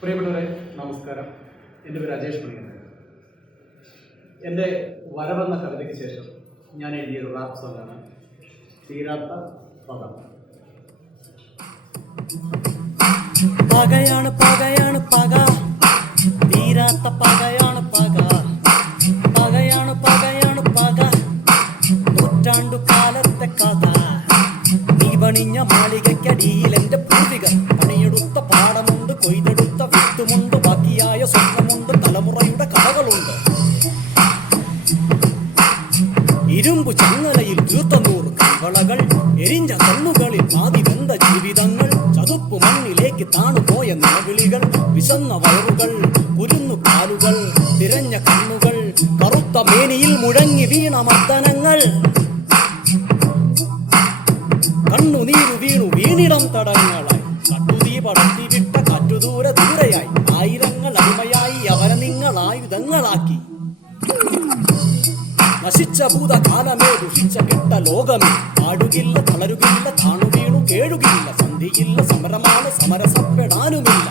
പ്രിയപ്പെട്ടവരെ നമസ്കാരം. എൻ്റെ പേര് രാജേഷ് മണിയാണ്. എൻ്റെ വരവെന്ന കവിതയ്ക്ക് ശേഷം ഞാൻ എഴുതിയൊരു റാപ്പ് സോങ്ങാണ് തീരാത്ത പക. പകയാണ് പകയാണ് പക, തീരാത്ത പകയാണ് പക. പകയാണ് പകയാണ് പക, നൂറ്റാണ്ടു കാലത്തെ കഥ. നീ പണിഞ്ഞ മാളികയ്ക്കടിയിൽ എൻ്റെ പൂർവികർ പണിയെടുത്ത പാടമുണ്ട്, കൊയ്തെടുത്ത വിത്തുമുണ്ട്, ബാക്കിയായ സ്വർണ്ണമുണ്ട്, തലമുറയുടെ കഥകളുണ്ട്. ഇരുമ്പു ചങ്ങലയിൽ തീർത്ത 100 കൈവളകൾ, എരിഞ്ഞ കണ്ണുകളിൽ പാതി വെന്ത ജീവിതങ്ങൾ, ചതുപ്പു മണ്ണിലേക്ക് താണുപോയ നിലവിളികൾ, വിശന്ന വയറുകൾ, കുരുന്നു കാലുകൾ, തിരഞ്ഞ കണ്ണുകൾ, കറുത്ത മേനിയിൽ മുഴങ്ങി വീണ മർദ്ദനങ്ങൾ. കണ്ണുനീരു വീണു വീണിടം തടങ്ങളായി, കട്ടുതീ പടർത്തി വിട്ട കാറ്റുദൂര ദൂരയായി, ആയിരങ്ങൾ അടിമയായി അവരെ നിങ്ങൾ ആയുധങ്ങളാക്കി. നശിച്ച ഭൂതകാലമേ, ദുഷിച്ച കിട്ട ലോകമേ, പാടുകില്ല തളരുകില്ല, താണു വീണു കേഴുകില്ല, സന്ധിയില്ല സമരമാണ് സമരസപ്പെടാനുമില്ല.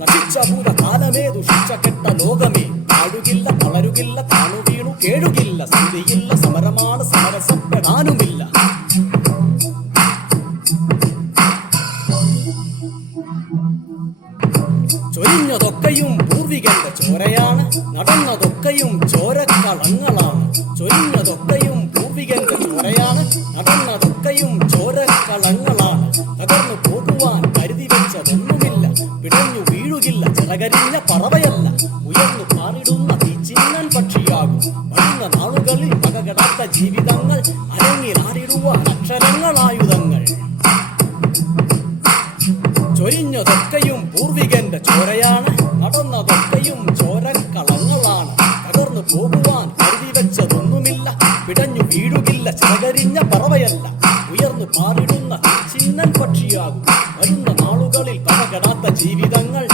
നശിച്ച ഭൂതകാലമേ, ദുഷിച്ച കെട്ട ലോകമേ, പാടുകില്ല തളരുകില്ല, താണു വീണു കേഴുകില്ല, സന്ധിയില്ല സമരമാണ് സമരസപ്പെടാനുമില്ല. ചൊരിഞ്ഞതൊക്കെയും പൂർവികന്റെ ചോരയാണ്, നടന്നതൊക്കെയും ചോരക്കളങ്ങളാണ്. ചൊരിഞ്ഞതൊക്കെയും പൂർവികന്റെ ചോരയാണ്, നടന്നതൊക്കെയും ചോരക്കളങ്ങളാണ്. തകർന്നു പോകുവാൻ കരുതി വെച്ചതൊന്നുമില്ല, പിടഞ്ഞു വീഴുകില്ല ചിറകരിഞ്ഞ പറവയല്ല, ഉയർന്നു പാറിടുന്ന തീച്ചിന്നൻ പക്ഷിയാകും. വരുന്ന നാളുകളിൽ പകകെടാത്ത ജീവിതങ്ങൾ, അരങ്ങിലാടിടുവാൻ അക്ഷരങ്ങളായുധങ്ങൾ. ചൊരിഞ്ഞതൊക്കെയും പൂർവികന്റെ ചോരയാണ്, നടന്നതൊക്കെയും ചോരക്കളങ്ങളാണ്. തകർന്നു പോകുവാൻ കരുതി വെച്ചതൊന്നുമില്ല, പിടഞ്ഞു വീഴുകില്ല ചിറകരിഞ്ഞ പറവയല്ല, ഉയർന്നു പാറിടുന്ന ചിന്നൻ പക്ഷിയാകും. വരുന്ന നാളുകളിൽ പകകെടാത്ത ജീവിതങ്ങൾ,